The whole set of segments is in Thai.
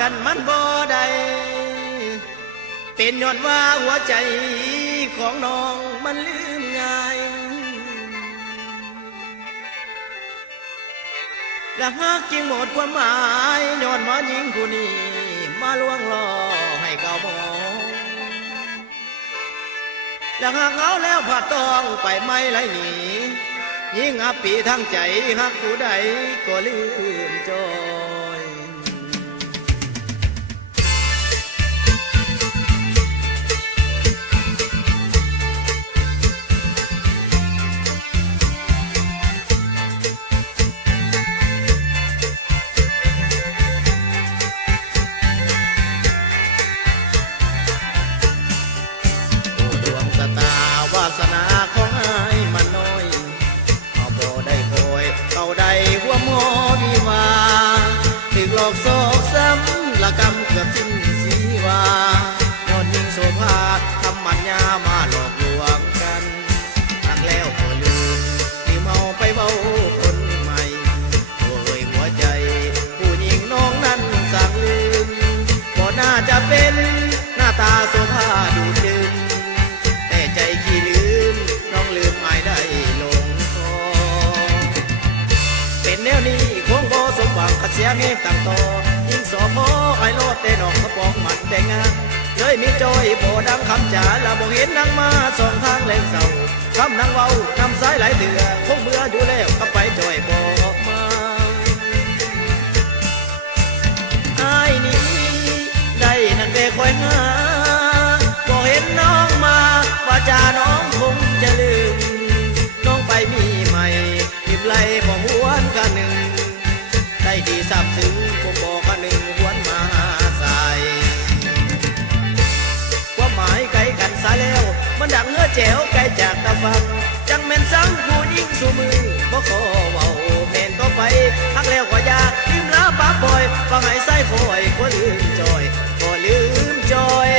กันมันบ่ได้เป็นย้อนว่าหัวใจของน้องมันลืมง่ายและหากจริงหมดความหมายย้อนว่าหญิงผู้นี้มาลวงล่อให้เก่ามองและหากเขาแล้วผ่าต้องไปไม่ไรหนียิ่งอับปีทั้งใจหักผู้ใดก็ลืมจอยดวงชะตาวาสนาของอ้ายมันน้อยเอาบ่ได้คอยเขาได้หัวหมอวิวาถึกหลอกโศกซ้ำละกำเกือบสิ้นสีวายอดยิงโสภาทำมันยามาหลอกลวงกันหักแล้วก็ลืมที่เมาไปเว้าคนใหม่โอ้ยหัวใจผู้หญิงน้องนั้นสั่งลืมบ่น่าจะเป็นหน้าตาโสภาดูดึงแต่ใจขี้ลืมน้องลืมไม่ได้ลงคอเป็นแนวนี้คงบ่สมหวังขัดเสียเมฆตั้งต่อยิ่งสอพอไอ้โลดแต่นอกกระป๋องมันแต่งงานเลยมีจอยโบดังคำจ๋าละบ่เห็นนางมาสองทางแหลงเศร้าคำนางเว้านำสายหลายเถื่อคงเบื่ออยู่แล้วก็ไปจอยบอกมาไอ้นี้ได้นั่นแต่คอยหาบ่เห็นน้องมาว่าจาน้องคงจะลืมน้องไปมีใหม่หิบไหลบ่หวนกันหนึ่งได้ดีทราบซึ้งคงบอกกันหนึ่งหวนมาใส่ความหมายไกลกันสายแล้วมันดังเงื้อแจ๋วไกลจากตะฟังจังแม่นสังผู้ยิ่งสู่มือบ่ขอเว้าแม่นต่อไปฮักแล้วก็อย่าลืมลาปากปล่อยฟังให้ใส่คอยก็ลืมจอยก็ลืมจอย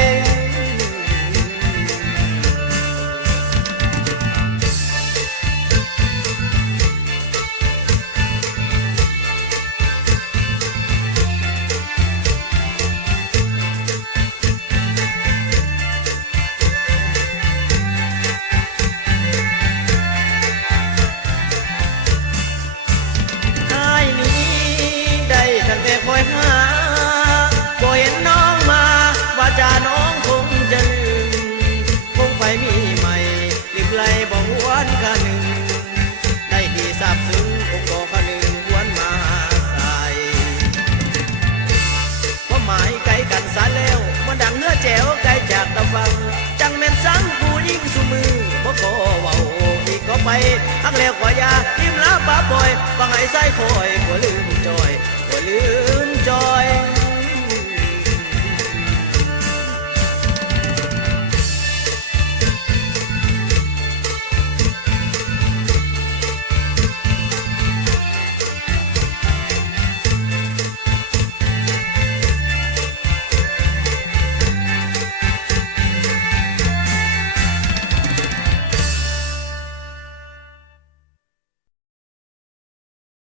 คอยหาบ่เห็นน้องมาว่าจาน้องคงจะลืมคงไปมีใหม่รีบไล่บ่หวนกันหนึ่งได้ที่ทราบซึ้งคงบอกกันหนึ่งหวนมาใส่ความหมายไกลกันสายแล้วมันดังเนื้อแจ๋วไกลจากตะฟังจังแม่นสังผู้ยิ่งสู่มือบ่ขอเว้าอีกก็ไปฮักแล้วก็อย่ายิ้มลาป้าปล่อยฟังให้ใส่คอยก็ลืมจอยก็ลืมจอย